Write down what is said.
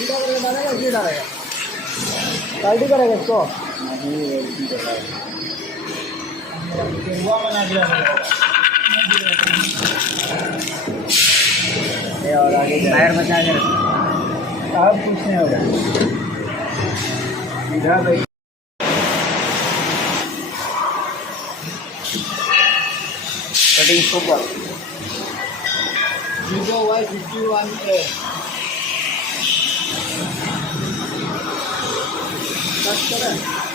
उल्टा करके डालेगा इसलिए डालेगा क्वालिटी करेगा इसको बना दिया और आगे टायर बचा के रखना अब कुछ नहीं होगा सीधा भाई cutting super Vivo Y51A cut करें